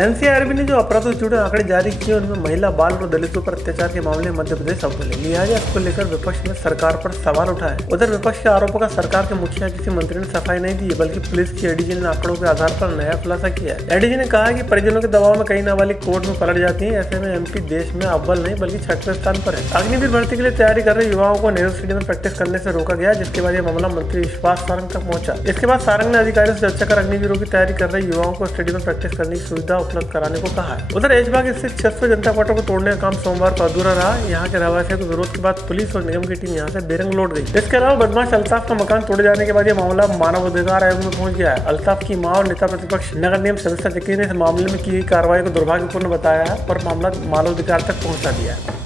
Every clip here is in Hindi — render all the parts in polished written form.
एनसीआरबी ने जो अपराधों से जुड़े आंकड़े जारी किए उनमें महिला, बाल और दलितों पर अत्याचार के मामले में मध्य प्रदेश अव्वल है। लिहाजा इसको लेकर विपक्ष ने सरकार पर सवाल उठाए। उधर विपक्ष के आरोपों का सरकार के मुखिया किसी मंत्री ने सफाई नहीं दी, बल्कि पुलिस की एडीजी ने आंकड़ों के आधार पर नया खुलासा किया है। एडीजी ने कहा कि परिजनों के दबाव में कई नाबालिग कोर्ट में पलट जाती है। ऐसे में एमपी देश में अव्वल नहीं बल्कि 6वें स्थान पर है। अग्निवीर भर्ती के लिए तैयारी कर रहे युवाओं को नेहरू स्टेडियम में प्रैक्टिस करने से रोका गया, जिसके बाद यह मामला मंत्री विश्वास सारंग तक पहुंचा। इसके बाद सारंग ने अधिकारियों से चर्चा कर अग्निवीरों की तैयारी कर रहे युवाओं को स्टेडियम में प्रैक्टिस करने की सुविधा उपलब्ध कराने को कहा। उधर ऐशबाग स्थित 600 जनता क्वार्टर को तोड़ने का काम सोमवार को अधूरा रहा। यहाँ के रहवासियों के विरोध के बाद पुलिस और निगम की टीम यहाँ से बेरंग लौट गई। इसके अलावा बदमाश अल्ताफ का मकान तोड़े जाने के बाद यह मामला मानव अधिकार आयोग में पहुंच गया है। अल्ताफ की मां और नेता प्रतिपक्ष नगर निगम सदस्य जकी ने इस मामले में की गई कार्रवाई को दुर्भाग्यपूर्ण बताया है और मामला मानवाधिकार तक पहुंचा दिया है।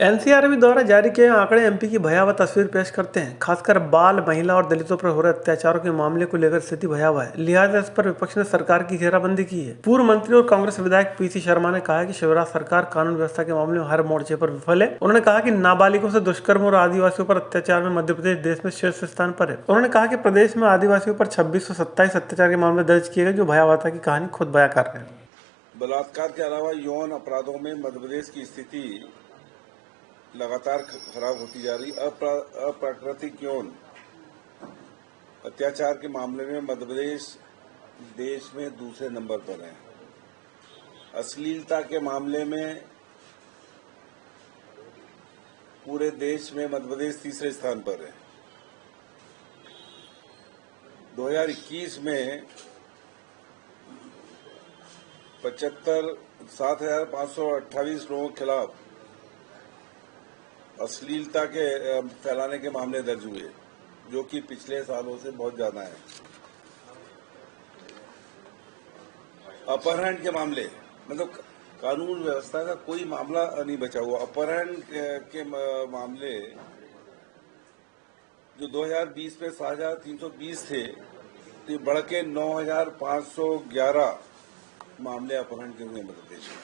एनसीआरबी द्वारा जारी किए आंकड़े एमपी की भयावह तस्वीर पेश करते हैं। खासकर बाल, महिला और दलितों पर हो रहे अत्याचारों के मामले को लेकर स्थिति भयावह है। लिहाजा इस पर विपक्ष ने सरकार की घेराबंदी की है। पूर्व मंत्री और कांग्रेस विधायक पीसी शर्मा ने कहा कि शिवराज सरकार कानून व्यवस्था के मामले में हर मोर्चे पर विफल है। उन्होंने कहा कि नाबालिगों से दुष्कर्म और आदिवासियों पर अत्याचार में मध्य प्रदेश देश में शीर्ष स्थान पर है। उन्होंने कहा कि प्रदेश में आदिवासियों पर 2627 अत्याचार के मामले दर्ज किए गए, जो भयावहता की कहानी खुद बयां कर रहे हैं। बलात्कार के अलावा यौन अपराधों में मध्य प्रदेश की स्थिति लगातार खराब होती जा रही। अप्राकृतिक यौन अत्याचार के मामले में मध्य प्रदेश देश में दूसरे नंबर पर है। अश्लीलता के मामले में पूरे देश में मध्य प्रदेश तीसरे स्थान पर है। 2021 में 7,528 लोगों के खिलाफ अश्लीलता के फैलाने के मामले दर्ज हुए, जो कि पिछले सालों से बहुत ज्यादा है। अपहरण के मामले, मतलब कानून व्यवस्था का कोई मामला नहीं बचा हुआ। अपहरण के मामले जो 2020 में 7,320 थे, तो बढ़ के 9,511 मामले अपहरण के हुए मध्य प्रदेश में।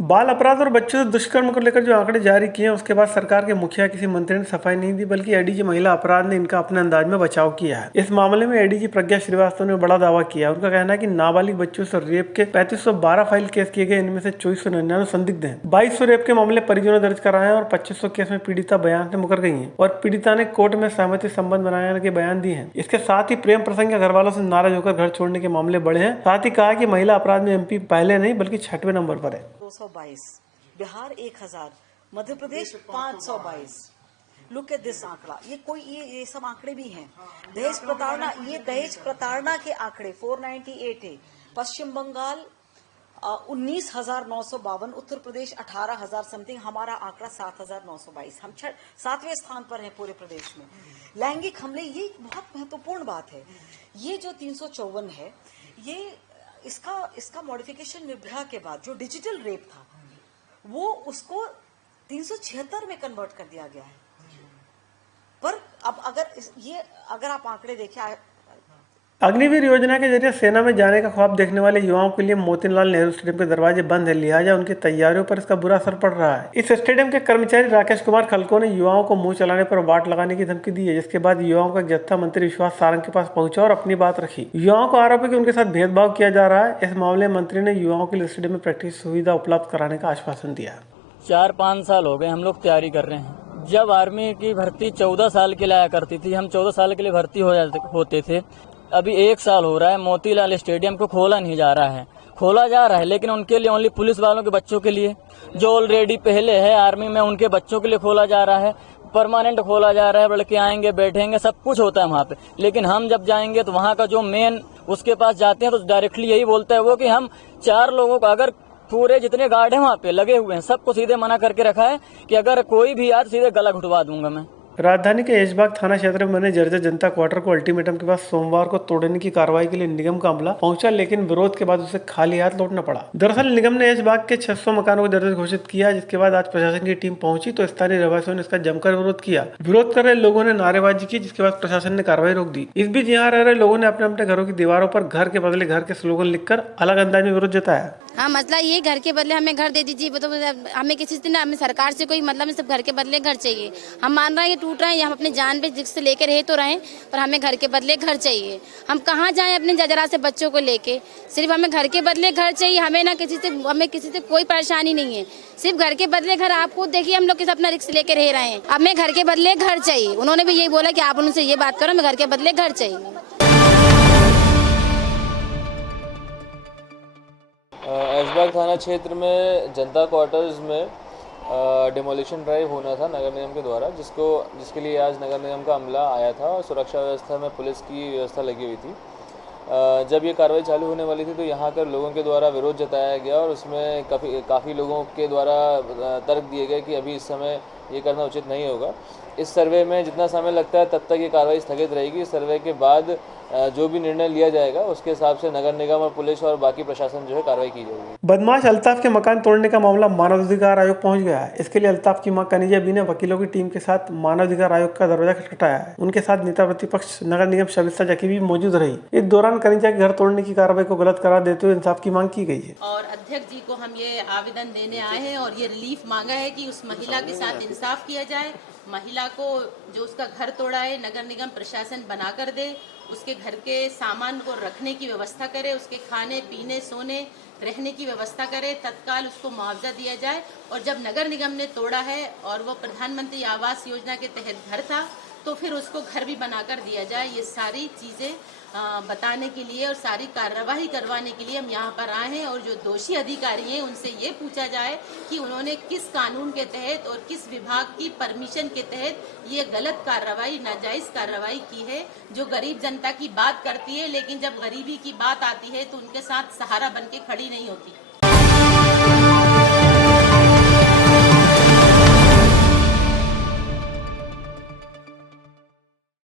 बाल अपराध और बच्चों से दुष्कर्म को लेकर जो आंकड़े जारी किए हैं, उसके बाद सरकार के मुखिया किसी मंत्री ने सफाई नहीं दी, बल्कि एडीजी महिला अपराध ने इनका अपने अंदाज में बचाव किया है। इस मामले में एडीजी प्रज्ञा श्रीवास्तव ने बड़ा दावा किया। उनका कहना है कि नाबालिग बच्चों से रेप के 3512 फाइल केस किए गए, इनमें से 2499 संदिग्ध हैं। 2200 रेप के मामले परिजनों दर्ज कराए हैं और 2500 केस में पीड़िता बयान से मुकर गई है और पीड़िता ने कोर्ट में सहमति संबंध बनाने के बयान दिए हैं। इसके साथ ही प्रेम प्रसंग या घर वालों से नाराज होकर घर छोड़ने के मामले बढ़े हैं। साथ ही कहा कि महिला अपराध में एमपी पहले नहीं बल्कि 6वें नंबर पर है। 222, Bihar 1000, Madhya Pradesh 522। Look at this आंकड़ा। ये सब आंकड़े भी हैं। दहेज प्रताड़ना, ये दहेज प्रताड़ना के आंकड़े 498 है। पश्चिम बंगाल 19,952, उत्तर प्रदेश 18,000 समथिंग। हमारा आंकड़ा 7,922। हम 7वें स्थान पर हैं पूरे प्रदेश में। लैंगिक हमले, ये बहुत महत्वपूर्ण बात है। ये जो 354 है, ये इसका मॉडिफिकेशन निर्भया के बाद जो डिजिटल रेप था, वो उसको 376 में कन्वर्ट कर दिया गया है। पर अब अगर आप आंकड़े देखें, अग्निवीर योजना के जरिए सेना में जाने का ख्वाब देखने वाले युवाओं के लिए मोतीलाल नेहरू स्टेडियम के दरवाजे बंद है। लिहाजा उनकी तैयारियों पर इसका बुरा असर पड़ रहा है। इस स्टेडियम के कर्मचारी राकेश कुमार खलको ने युवाओं को मुंह चलाने पर वाट लगाने की धमकी दी है, जिसके बाद युवाओं का एक जत्था मंत्री विश्वास सारंग के पास पहुंचा और अपनी बात रखी। युवाओं को आरोप है कि उनके साथ भेदभाव किया जा रहा है। इस मामले में मंत्री ने युवाओं के लिए स्टेडियम में प्रैक्टिस सुविधा उपलब्ध कराने का आश्वासन दिया। 4-5 साल हो गए हम लोग तैयारी कर रहे हैं। जब आर्मी की भर्ती 14 साल के लिए आया करती थी, हम 14 साल के लिए भर्ती होते थे। अभी 1 साल हो रहा है, मोतीलाल स्टेडियम को खोला नहीं जा रहा है। खोला जा रहा है लेकिन उनके लिए ओनली पुलिस वालों के बच्चों के लिए, जो ऑलरेडी पहले है आर्मी में, उनके बच्चों के लिए खोला जा रहा है। परमानेंट खोला जा रहा है, लड़के आएंगे, बैठेंगे, सब कुछ होता है वहाँ पे। लेकिन हम जब जाएंगे तो वहाँ का जो मेन उसके पास जाते हैं तो डायरेक्टली यही बोलता है वो कि हम 4 लोगों को, अगर पूरे जितने गार्ड हैं वहाँ पे लगे हुए हैं, सबको सीधे मना करके रखा है कि अगर कोई भी यार सीधे गला घुटवा दूंगा मैं। राजधानी के ऐशबाग थाना क्षेत्र में बने जर्जर जनता क्वार्टर को अल्टीमेटम के बाद सोमवार को तोड़ने की कार्रवाई के लिए निगम का अमला पहुंचा, लेकिन विरोध के बाद उसे खाली हाथ लौटना पड़ा। दरअसल निगम ने ऐशबाग के 600 मकानों को जर्जर घोषित किया, जिसके बाद आज प्रशासन की टीम पहुंची तो स्थानीय रहवासियों ने इसका जमकर विरोध किया। विरोध कर रहे लोगों ने नारेबाजी की, जिसके बाद प्रशासन ने कार्रवाई रोक दी। इस बीच यहाँ रह रहे लोगों ने अपने अपने घरों की दीवारों पर घर के बदले घर के स्लोगन लिखकर अलग अंदाज में विरोध जताया। हाँ, मसला ये घर के बदले हमें घर दे दीजिए, तो हमें किसी से ना, हमें सरकार से कोई मतलब नहीं, सब घर के बदले घर चाहिए। हम मान रहे हैं ये टूट रहे हैं, हम अपने जान पे रिस्क लेके रह तो रहे, पर हमें घर के बदले घर चाहिए। हम कहाँ जाएं अपने जरा से बच्चों को लेके, सिर्फ हमें घर के बदले घर चाहिए। हमें किसी से कोई परेशानी नहीं है, सिर्फ घर के बदले घर। आप खुद देखिए हम लोग किस अपना रिस्क लेके रह रहे हैं, हमें घर के बदले घर चाहिए। उन्होंने भी यही बोला कि आप उनसे ये बात करो, हमें घर के बदले घर चाहिए। ऐशबाग थाना क्षेत्र में जनता क्वार्टर्स में डिमोलिशन ड्राइव होना था नगर निगम के द्वारा, जिसके लिए आज नगर निगम का अमला आया था और सुरक्षा व्यवस्था में पुलिस की व्यवस्था लगी हुई थी। जब ये कार्रवाई चालू होने वाली थी तो यहाँ कर लोगों के द्वारा विरोध जताया गया और उसमें काफ़ी लोगों के द्वारा तर्क दिए गए कि अभी इस समय ये करना उचित नहीं होगा। इस सर्वे में जितना समय लगता है तब तक ये कार्रवाई स्थगित रहेगी। सर्वे के बाद जो भी निर्णय लिया जाएगा उसके हिसाब से नगर निगम और पुलिस और बाकी प्रशासन जो है कार्रवाई की जाएगी। बदमाश अल्ताफ के मकान तोड़ने का मामला मानवाधिकार आयोग पहुंच गया है। इसके लिए अल्ताफ की मां कनीजा बी ने वकीलों की टीम के साथ मानवाधिकार आयोग का दरवाजा खटखटाया है। उनके साथ नेता प्रतिपक्ष नगर निगम शबिस्ता जकी भी मौजूद रही। इस दौरान कनीजा के घर तोड़ने की कार्रवाई को गलत करार देते हुए इंसाफ की मांग की गई है। और अध्यक्ष जी को हम ये आवेदन देने आए हैं और ये रिलीफ मांगा है कि उस महिला के साथ इंसाफ किया जाए। महिला को जो उसका घर तोड़ा है नगर निगम प्रशासन बना कर दे, उसके घर के सामान को रखने की व्यवस्था करे, उसके खाने पीने सोने रहने की व्यवस्था करे, तत्काल उसको मुआवजा दिया जाए। और जब नगर निगम ने तोड़ा है और वो प्रधानमंत्री आवास योजना के तहत घर था तो फिर उसको घर भी बनाकर दिया जाए। ये सारी चीज़ें बताने के लिए और सारी कार्रवाई करवाने के लिए हम यहाँ पर आए हैं। और जो दोषी अधिकारी हैं उनसे ये पूछा जाए कि उन्होंने किस कानून के तहत और किस विभाग की परमिशन के तहत ये गलत कार्रवाई, नाजायज़ कार्रवाई की है, जो गरीब जनता की बात करती है लेकिन जब गरीबी की बात आती है तो उनके साथ सहारा बन के खड़ी नहीं होती।